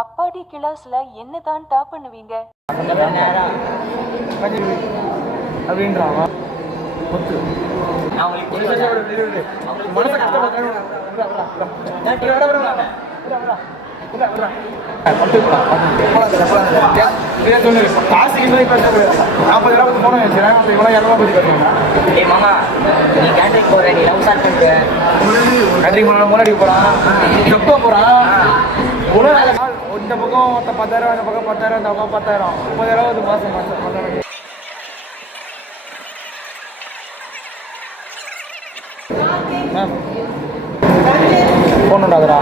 அப்பாடி கிளாஸ்ல என்னதான் டாப் பண்ணுவீங்க? அப்படின்றான் காசுக்கு 40,000 போன இவ்வளோ பற்றி கட்டுவாங்க. மாமா நீ கேட்டரிங் போற, நீ லவ் ஸ்டார்ட் பண்ணிட்டு கேட்டரிங் போனா முன்னாடி போகிறான், எப்போ போகிறான், இந்த பக்கம் 10,000, இந்த பக்கம் 10,000, இந்த பக்கம் 10,000, 30,000 மாதம் ஃபோன் உண்டாதுடா.